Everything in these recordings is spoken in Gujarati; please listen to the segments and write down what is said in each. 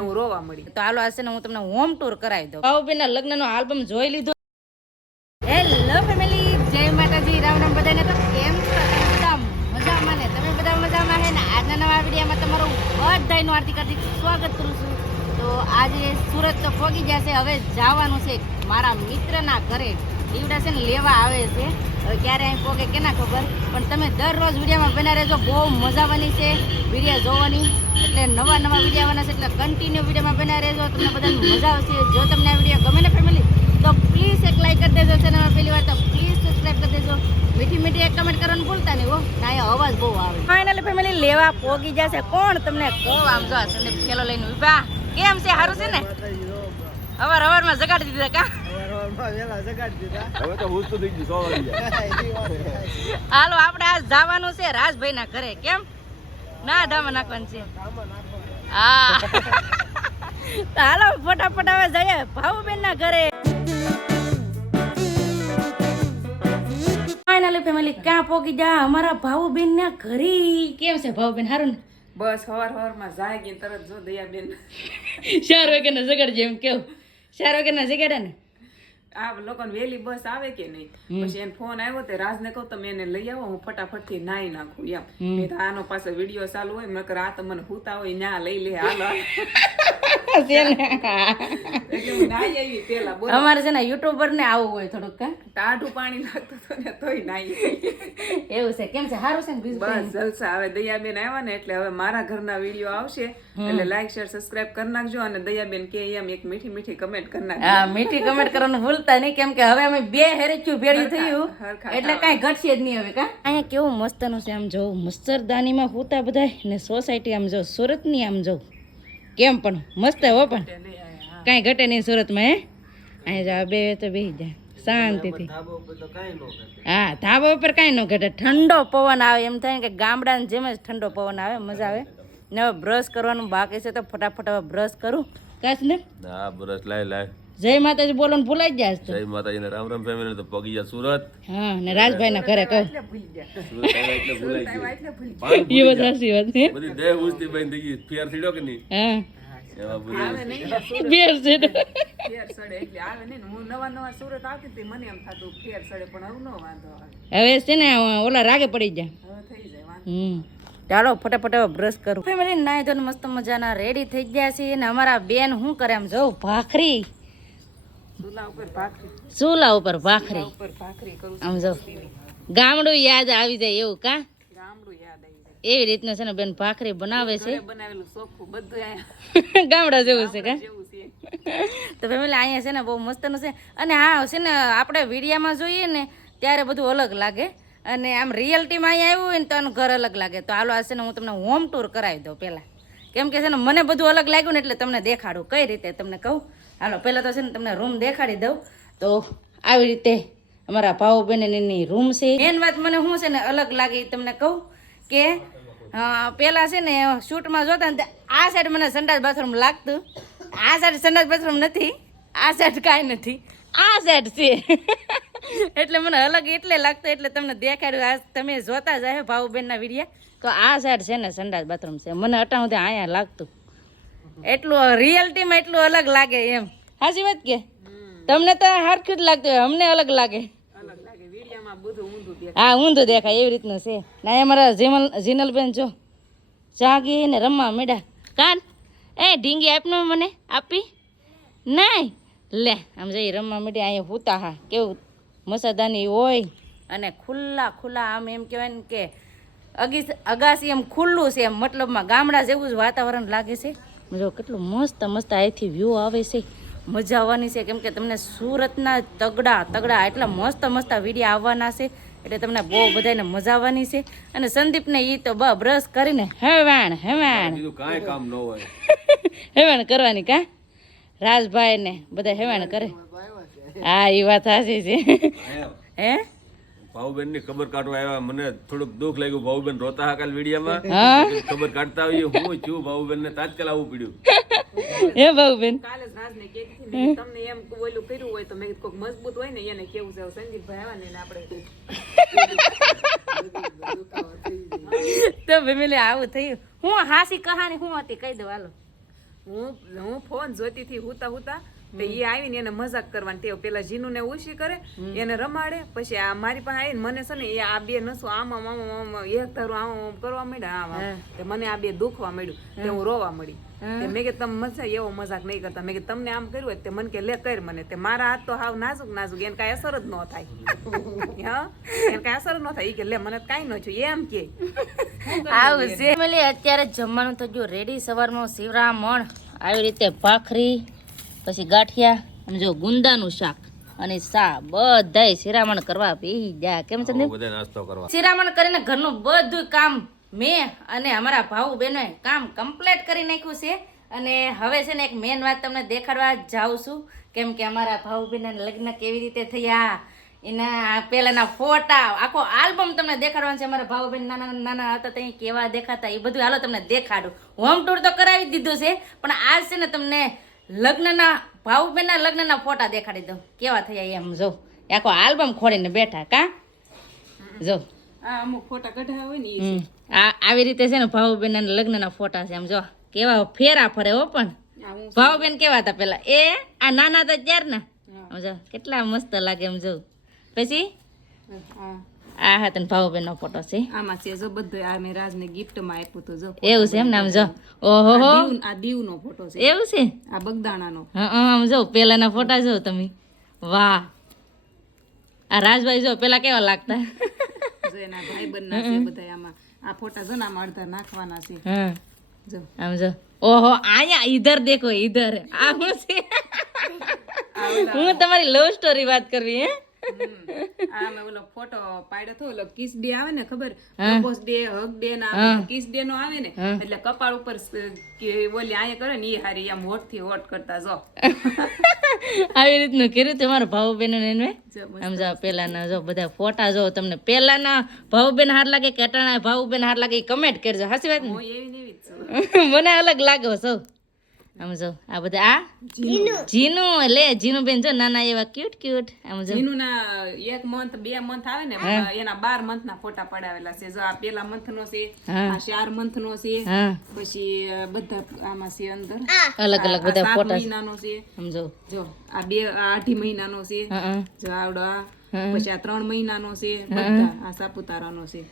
હું રોવા મળી. તો હાલો આશે ને હું તમને હોમ ટૂર કરાવી દઉં. ભાવબેનના લગ્નનો આલ્બમ જોઈ લીધો. હેલો ફેમિલી, જય માતાજી, રામ રામ બધાને. તો કેમ છો તમે બધા? મજામાં ને? તમે બધા મજામાં છે ને? આજના નવા વિડીયોમાં તમારું બધાનું હાર્દિક હાર્દિક સ્વાગત કરું છું. તો આજે સુરત તો પહોંચી જશે, હવે જવાનું છે મારા મિત્રના ઘરે. દીવડા છે ને લેવા આવે છે. હવે ક્યારે અહીં પોગે કેના ખબર, પણ તમે દરરોજ વિડીયોમાં બના રહેજો. બહુ મજા આવવાની છે વિડીયો જોવાની. એટલે નવા નવા વિડીયો આવવાના છે, એટલે કન્ટિન્યુ વિડીયોમાં બના રહેજો. તમને બધાને મજા આવશે. જો તમને આ વિડીયો ગમે ને ફેમિલી, તો પ્લીઝ એક લાઈક કરી દેજો. ચેનલમાં પહેલી વાર તો પ્લીઝ સબસ્ક્રાઈબ કરી દેજો. મીઠી મીઠી એક કમેન્ટ કરવાનું ભૂલતા નહીં હો. ના એ અવાજ બહુ આવે. ફાઇનલી ફેમિલી લેવા પોગી જશે. કોણ તમને કહું, આમ જો સંદીપ ખેલો લઈને ઉભા. કેમ છે? સારું છે ને? હવાર હવારમાં જગાડી દીધા કા? હાલો આપણે આજ જવાનું છે રાજભાઈ ના ઘરે. કેમ ના ધામા નાખવાનું છે? હા હાલો ફટાફટ હવે જઈએ ભાવુબેન ના ઘરે. ફાઇનલી ફેમિલી ક્યાં પોગી જા? અમારા ભાવુબેન ના ઘરે. કેમ છે ભાવુબેન? સારું ને? બસ હવારમાં જાય કે તરત જો દયાબેન 4 વાગ્યાના જગાડજે એમ કેવું. 4 વાગ્યાના જગાડે ને આ લોકોને વહેલી બસ આવે કે નહીં, પછી એને ફોન આવ્યો તે રાજને કહું તમે એને લઈ આવો, હું ફટાફટ થી નાઈ નાખું એમ. મેં તો આનો પાસે વિડીયો ચાલુ હોય, મેં આ તો મને હુતા હોય ન્યા લઈ લે હાલો. અમારે છે ને યુટ્યુબર ને આવું હોય થોડુંક ટાઢું પાણી નાખતો હતો ને તોય નાઈ. એવું છે. કેમ છે? સારું છે ને? બસ જલસા. હવે દયાબેન આવ્યા ને એટલે હવે મારા ઘરના વિડીયો આવશે, એટલે લાઈક શેર સબસ્ક્રાઇબ કરી નાખજો. અને દયાબેન કે એમ એક મીઠી મીઠી કમેન્ટ કરી નાખજો. હા, મીઠી કમેન્ટ કરવાનું ભૂલતા નહીં, કેમ કે હવે અમે બે હેરેચ્યું ભેળ્યું થયું એટલે કાંઈ ઘટશે જ નહીં હવે. કા અહીંયા કેવું મસ્તનું છે, આમ જોઉં મચ્છરદાનીમાં હોતા બધા ને સોસાયટી આમ જો સુરતની આમ જોઉં કેમ પણ મસ્ત હો, પણ કાંઈ ઘટે નહીં સુરતમાં. હે અહીંયા જાવ બે તો બેસી જાય શાંતિથી. હા, ધાબા ઉપર કાંઈ ન ઘટે. ઠંડો પવન આવે, એમ થાય કે ગામડાની જેમ જ ઠંડો પવન આવે, મજા આવે ને. હવે બ્રશ કરવાનું બાકી છે તો ફટાફટ હવે બ્રશ કરું. કાશ ને? હા, બ્રશ લાય. જય માતાજી બોલવાનું ભૂલાઈ જાય છે. જય માતાજી ને રામ રામ ફેમિલી. તો પગી ગયા સુરત. હા, ને રાજભાઈ ના ઘરે કહું. સુરત આવ્યા એટલે ભૂલાઈ ગયું. એ વાત સાચી વાત છે. બધી દેહ ઉજતી બની થઈ ગઈ. ફેર થયો કે નહીં? હા, એવા બધા બેર છે. ફેર સડે એટલે આવે નહીં ને. હું નવા સુરત આવતી હતી, મને એમ થતું ફેર સડે, પણ હવે નો વાંધો આવે. હવે છે ને ઓલા રાગે પડી જાય. હવે થઈ જાય વાંધો. ચાલો ફટાફટ હવે બ્રશ કરું. ફેમિલી નાઈ ધોઈને મસ્ત મજાના રેડી થઈ ગયા છે ને અમારા બેન શું કરે આમ જો ભાખરી ચૂલા ઉપર ભાખરી કરું આમ જો ગામડું યાદ આવી જાય એવું. કા ગામડું યાદ આવી જાય. એવી રીતના છે ને બેન ભાખરી બનાવે છે. બનાવેલું ચોખ્ખું બધું અહીંયા ગામડા જેવું છે. કા જેવું છે. તો ફેમિલી અહીંયા છે ને બહુ મસ્તનું છે. અને હા છે ને આપણે વિડીયામાં જોઈએ ને ત્યારે બધું અલગ લાગે, અને આમ રિયલિટીમાં અહીંયા આવ્યું હોય ને તો આનું ઘર અલગ લાગે. તો હાલો આ છે ને હું તમને હોમ ટૂર કરાવી દઉં પહેલાં, કેમ કે છે ને મને બધું અલગ લાગ્યું ને એટલે તમને દેખાડું કઈ રીતે તમને કહું. હાલો પહેલાં તો છે ને તમને રૂમ દેખાડી દઉં. તો આવી રીતે અમારા ભાવુબેનની રૂમ છે. મેન વાત મને શું છે ને અલગ લાગે એ તમને કહું કે પહેલાં છે ને શૂટમાં જોતા ને આ સાઈડ મને સંડાસ બાથરૂમ લાગતું, આ સાઈડ સંડાસ બાથરૂમ નથી, આ સાઈડ કાંઈ નથી, આ સાઈડ છે. એટલે મને અલગ એટલે લાગતું, એટલે તમને દેખાડ્યું. આ તમે જોતા જાય ભાવુબેનના વિડીયો તો આ સાઈડ છે ને સંડાસ બાથરૂમ છે. મને અટાણું ત્યાં અહીંયા લાગતું, એટલું રિયલિટીમાં એટલું અલગ લાગે એમ. સાચી વાત કે? તમને તો હરખું જ લાગતું હોય, અમને અલગ લાગે. અલગ લાગે વિડીયોમાં બધું ઊંધું દેખાય. હા, ઊંધું દેખાય એવી રીતનું છે. ના અમારા જીનલબેન જો જાગી ને રમવા મેડા. કાન એ ઢીંગી આપનો મને આપી નહીં લે આમ જઈ રમવા માંડી. અહીંયા હુતા. હા, કેવું મસાદાની હોય અને ખુલ્લા આમ એમ કહેવાય ને કે અગાસી એમ ખુલ્લું છે, એમ મતલબમાં ગામડા જેવું જ વાતાવરણ લાગે છે. જો કેટલું મસ્ત અહીંથી વ્યૂ આવે છે, મજા આવવાની છે. કેમ કે તમને સુરતના તગડા એટલા મસ્ત વિડીયો આવવાના છે, એટલે તમને બહુ બધાને મજા આવવાની છે. અને સંદીપને એ તો બ્રશ કરીને હેવાણ કાંઈ કામ ન હોય. હેવાણ કરવાની. કા રાજભાઈ ને બધા હેવાણ કરે. હા, એ વાત સાચી છે. હે ભાવુબેન ની ખબર કાઢવા આવ્યા. મને થોડુંક દુઃખ લાગ્યું. ભાવુબેન રોતા હા કાલ વિડીયામાં. ખબર કાઢતા આવીએ હું છું. ભાવુબેન ને તાત્કાલ આવવું પડ્યું. હે ભાવુબેન કાલે જ રાજને કહેતી હતી તમને એમ ઓલું કર્યું હોય તો મેં કોઈક મજબૂત હોય ને એને કેવું છે. સંદીપભાઈ આવ્યા ને આપણે તો ફેમિલી આવું થયું. હું હાસી કહાની હું હતી કહી દઉં હાલો. હું ફોન જોતી હતી હુતા તો એ આવીને એને મજાક કરવાની ટેવ. પેલા જીનુ ને ઉશી કરે, એને રમાડે, પછી આ મારી પાસે આવીને મને છે ને એ આ બે નસો આમ એક ધારું આમ કરવા માંડ્યા, આમ તે મને આ બે દુખવા માંડ્યું, તે હું રોવા મળી. મેં કે તમે મજા એવો મજાક નહીં કરતા. મેં કે તમને આમ કર્યું હોય તે મને કે લે કર મને. તે મારા હાથ તો હાવ નાજુક એને કાંઈ અસર જ ન થાય. હા, એને કાંઈ અસર ન થાય. એ કે લે મને કાંઈ ન થયું એમ કે આવું છે. અત્યારે જમવાનું તો જો રેડી. સવારમાં શિવરામણ આવી રીતે ભાખરી, પછી ગાંઠિયા, અને જો ગુંદાનું શાક અને સા બધાય શિરામણ કરવા પી ગયા. કેમ છે બધા નાસ્તો કરવા શિરામણ કરીને ઘરનું બધું કામ મેં અને અમારા ભાऊ બહેનોએ કામ કમ્પ્લીટ કરી નાખ્યું છે. અને હવે છે ને એક મેન વાત તમને દેખાડવા જાઉં છું, કેમ કે અમારા ભાऊ બહેનના લગ્ન કેવી રીતે થયા, એના પહેલાના ફોટા, આખો આલ્બમ તમને દેખાડવાનું છે. અમારા ભાવ બહેન નાના નાના હતા ત્યાં કેવા દેખાતા એ બધું હાલો તમને દેખાડું. હોમ ટૂર તો કરાવી દીધું છે, પણ આજ છે ને તમને લગ્નના ભાવ બહેનના લગ્નના ફોટા દેખાડી દઉં કેવા થયા એમ. જો આખો આલ્બમ ખોલીને બેઠા કા જો અમુક ફોટા કઢાવ્યા હોય ને એ આવી રીતે છે ને ભાવ બહેનના લગ્નના ફોટા છે. એમ જો કેવા ફેરા ફરે હો. પણ ભાવ બહેન કેવા હતા પેલા, એ આ નાના હતા ત્યારના. જો કેટલા મસ્ત લાગે એમ. જો પછી આ હા તને ભાવબેન નો ફોટો છે. આમાં છે જો બધું આ મેં રાજને ગિફ્ટ માં આપ્યું તો જો એવું છે એમ નામ. જો ઓહો આ દીવ નો ફોટો છે. એવું છે આ બગદાણાનો. હા આમ જો પેલાના ફોટા જો તમે. વાહ, આ રાજભાઈ જો પેલા કેવા લાગતા. જો એના ભાઈબંધ ના છે બધા. આમાં આ ફોટા જો ને આમાં અડધા નાખવાના છે. હા જો આમ જો. ઓહો આયા ઈધર દેખો ઈધર. આ હું છે હું તમારી લવ સ્ટોરી વાત કરવી હે. આ મેં ઓલો ફોટો પાડ્યો તો ઓલો કિસ ડે આવે ને ખબર, પ્રપોઝ ડે, હગ ડે ના કિસ ડે નો આવે ને એટલે કપાળ ઉપર ઓલી આયા કરે ને એ હારી આમ હોઠ થી હોઠ કરતા જો આવી રીતનું કર્યું તમારા ભાવ બહેનો ને. આમ જો પેલાના જો બધા ફોટા જો તમને પેલાના ભાવ બેન હાર લાગે કે અટાણા ભાવ બેન હાર લાગે કમેન્ટ કરજો. હાચી વાત ને? એવી ને એવી જ છું. મને અલગ લાગ્યો સૌ. આમ જો આ બધા આ જીનુ લે જીનુ બેન જો નાના એવા ક્યુટ ક્યુટ. આમ જો જીનુ ના 1 મંથ 2 મંથ આવે ને એના 12 મંથ ના ફોટા પડાવેલા છે. જો આ પેલા મંથ નો છે, આ 4 મંથ નો છે, પછી બધા આમાં છે અંદર અલગ અલગ બધા ફોટા મહિનાનો છે. આમ જો જો આ 2.5 મહિનાનો છે. જો આવડો આ પછી આ 3 મહિનાનો છે. બધા આ સાપુતારાનો છે.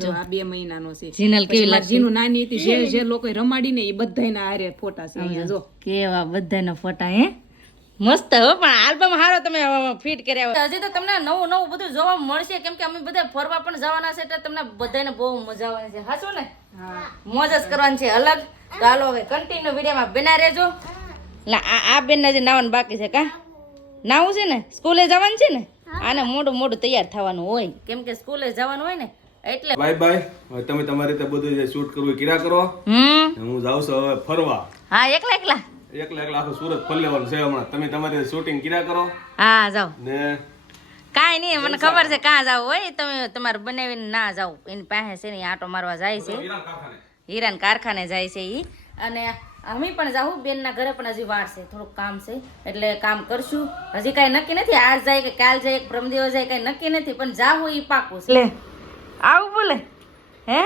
જો આ 2 મહિનાનો છે. જીનલ કેવી લાગે? જીનુ નાની હતી જે લોકો રમાડીને એ બધાયના હારે ફોટા છે. જો કેવા બધાના ફોટા હે મસ્ત હો. પણ આલ્બમ હારો તમે ફિટ કર્યા. હજી તો તમને નવું નવું બધું જોવા મળશે, કેમ કે અમે બધા ફરવા પણ જવાના છે એટલે તમને બધાને બહુ મજા આવવાની છે. હાચું ને? મોજ જ કરવાની છે અલગ. તો હાલો હવે કન્ટિન્યુ વિડીયોમાં બના રહેજો. આ બેન ના જે નાવાનું બાકી છે કા નાવું છે ને, સ્કૂલે જવાનું છે ને, આને મોડું મોડું તૈયાર થવાનું હોય કેમ કે સ્કૂલે જવાનું હોય ને એટલે. Bye bye. હવે તમે તમારી રીતે બધું જે શૂટ કરવું કિરા કરો. હું જાઉં છું હવે ફરવા. હા એકલા એકલા એકલા આખું સુરત ફરી લેવાનું છે હમણાં. તમે તમારી શૂટિંગ કિરા કરો. હા જાઓ. ને કાંઈ નહીં, મને ખબર છે કાં જાવ હોય તમે તમારે બનાવીને ના જાવ. એની પાસે છે ને આટો મારવા જાય છે, હીરાન કારખાને જાય છે ઈ. અને અમે પણ જાઉં બેનના ઘરે, પણ હજી વાર છે, થોડુંક કામ છે એટલે કામ કરશું. હજી કાંઈ નક્કી નથી, આજ જાય કે કાલ જાય કે પરમ દિવસ જાય કાંઈ નક્કી નથી, પણ જાવું એ પાકું છે. લે આવું બોલે હે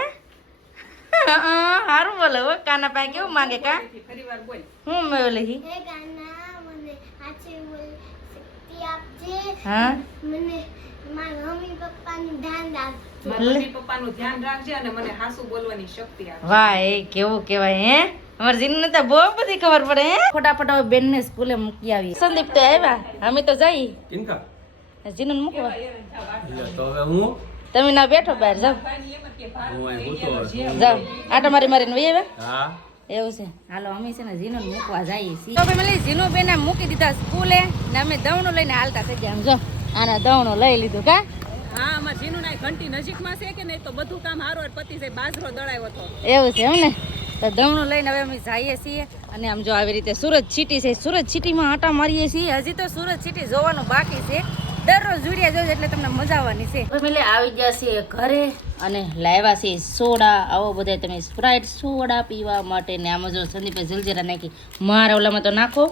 સારું બોલે હો. કાના પાસે કેવું માંગે કા ફરીવાર બોલ. હું બોલે હી હા મમ્મી પપ્પાનું ધ્યાન રાખજે અને મને હાસુ બોલવાની શક્તિ આપજે. વાહ એ કેવું કેવાય હે. અમારે જીનને તો બહુ બધી ખબર પડે હે. ફટાફટ હવે બેન ને સ્કૂલે મૂકી આવી. સંદીપ તો આવ્યા, અમે તો જઈ કિનકા જીનને મૂકવા. તો હવે હું તમે ના બેઠો બહાર જાઓ હું અહીં હોતો જાઓ આટા મારી મારીને વહી આવ્યા. હા એવું છે. હાલો અમે છે ને જીનુ મૂકવા જઈએ છીએ. તો ભાઈ જીનુ બેન મૂકી દીધા સ્કૂલે ને અમે દવણું લઈને હાલતા થઈ ગયા. આમ જો આના દવણું લઈ લીધું કા. હા અમાર જીનું ના ઘંટી નજીકમાં છે કે નહીં તો બધું કામ હારો પતી જાય. બાજરો દળાવ્યો હતો. એવું છે એમ ને. તો દવણું લઈને હવે અમે જઈએ છીએ. અને આમ જો આવી રીતે સુરત સિટી છે, સુરત સિટીમાં આટા મારીએ છીએ. હજી તો સુરત સિટી જોવાનું બાકી છે. દરરોજ વિડીયો જોજો એટલે તમને મજા આવવાની છે. ફેમિલી આવી ગયા છે ઘરે અને લાવ્યા છે સોડા. આવો બધા તમે સ્પ્રાઇટ સોડા પીવા માટે. ને આમાં જો સંદીપે જલજીરા નાખી. મારા ઓલામાં તો નાખો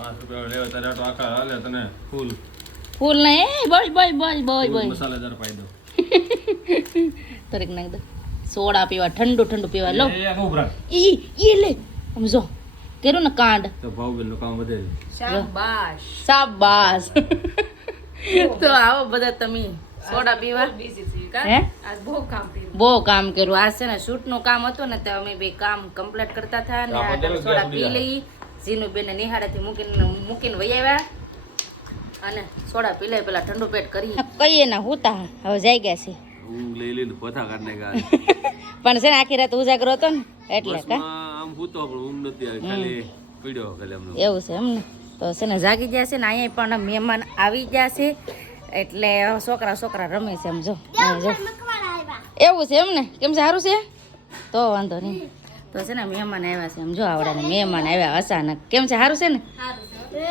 5 રૂપિયા લેવા તારે આટો આખા હાલે તને ફૂલ ફૂલ ને boy boy boy boy boy મસાલેદાર પાઈ દો. તરીક નાખ દો. સોડા પીવા ઠંડુ ઠંડુ પીવા લો. એ ઉભરા ઈ લે આમ જો કર્યું ને કાંડ તો ભાવબેન નું કામ વધે. શાબાશ. શાબાશ તો આવો બધા તમે સોડા પીવા બીજી છે કા? હે આજ બહુ કામ કર્યું. બહુ કામ કર્યું આજ છે ને શૂટ નું કામ હતું ને તો અમે બે કામ કમ્પ્લીટ કરતા હતા ને આ સોડા પી લઈ ઝીનું બેન નિહાળેથી મૂકીને વહી આવ્યા અને સોડા પી લઈ પેલા ઠંડુ પેટ કરી કહીએ ને હુતા હવે જાય ગયા છે ઊંઘ લઈ લઈને પોતા કાઢને ગયા. પણ છે ને આખી રાત ઉજાગરો હતો ને એટલે કા આમ હૂતો પણ ઊંઘ નથી આવી, ખાલી પીડ્યો ખાલી આમ. એવું છે એમ ને તો છે ને જાગી ગયા છે ને અહીંયા પણ મહેમાન આવી ગયા છે એટલે છોકરા રમે છે એમ જો અહીં જો એવું છે એમ ને કેમ છે સારું છે તો વાંધો નહીં તો છે ને મહેમાન આવ્યા છે એમ જો આવડે ને મહેમાન આવ્યા અચાનક કેમ છે સારું છે ને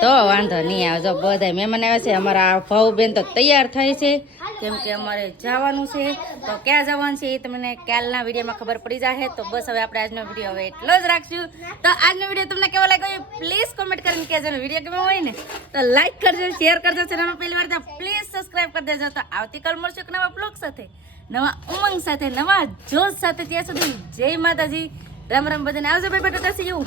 તો વાંધો નહીં આવજો બધા મહેમાન આવ્યા છે અમારા ભાઉ બેન તો તૈયાર થાય છે કેમ કે અમારે જવાનું છે તો ક્યાં જવાનું છે એ તમને કાલના વિડીયોમાં ખબર પડી જશે તો બસ હવે આપણે આજનો વિડીયો હવે એટલો જ રાખશું તો આજનો વિડીયો તમને કેવો લાગ્યો પ્લીઝ કોમેન્ટ કરીને કહેજો ને વિડીયો કેવો હોય ને તો લાઈક કરજો શેર કરજો ચેનલમાં પહેલી વાર તો પ્લીઝ સબસ્ક્રાઇબ કરી દેજો તો આવતીકાલ મળશું એક નવા બ્લોગ સાથે નવા ઉમંગ સાથે નવા જોશ સાથે ત્યાં સુધી જય માતાજી રામ રામ બધાને આવજો ભાઈ બેટા સી યુ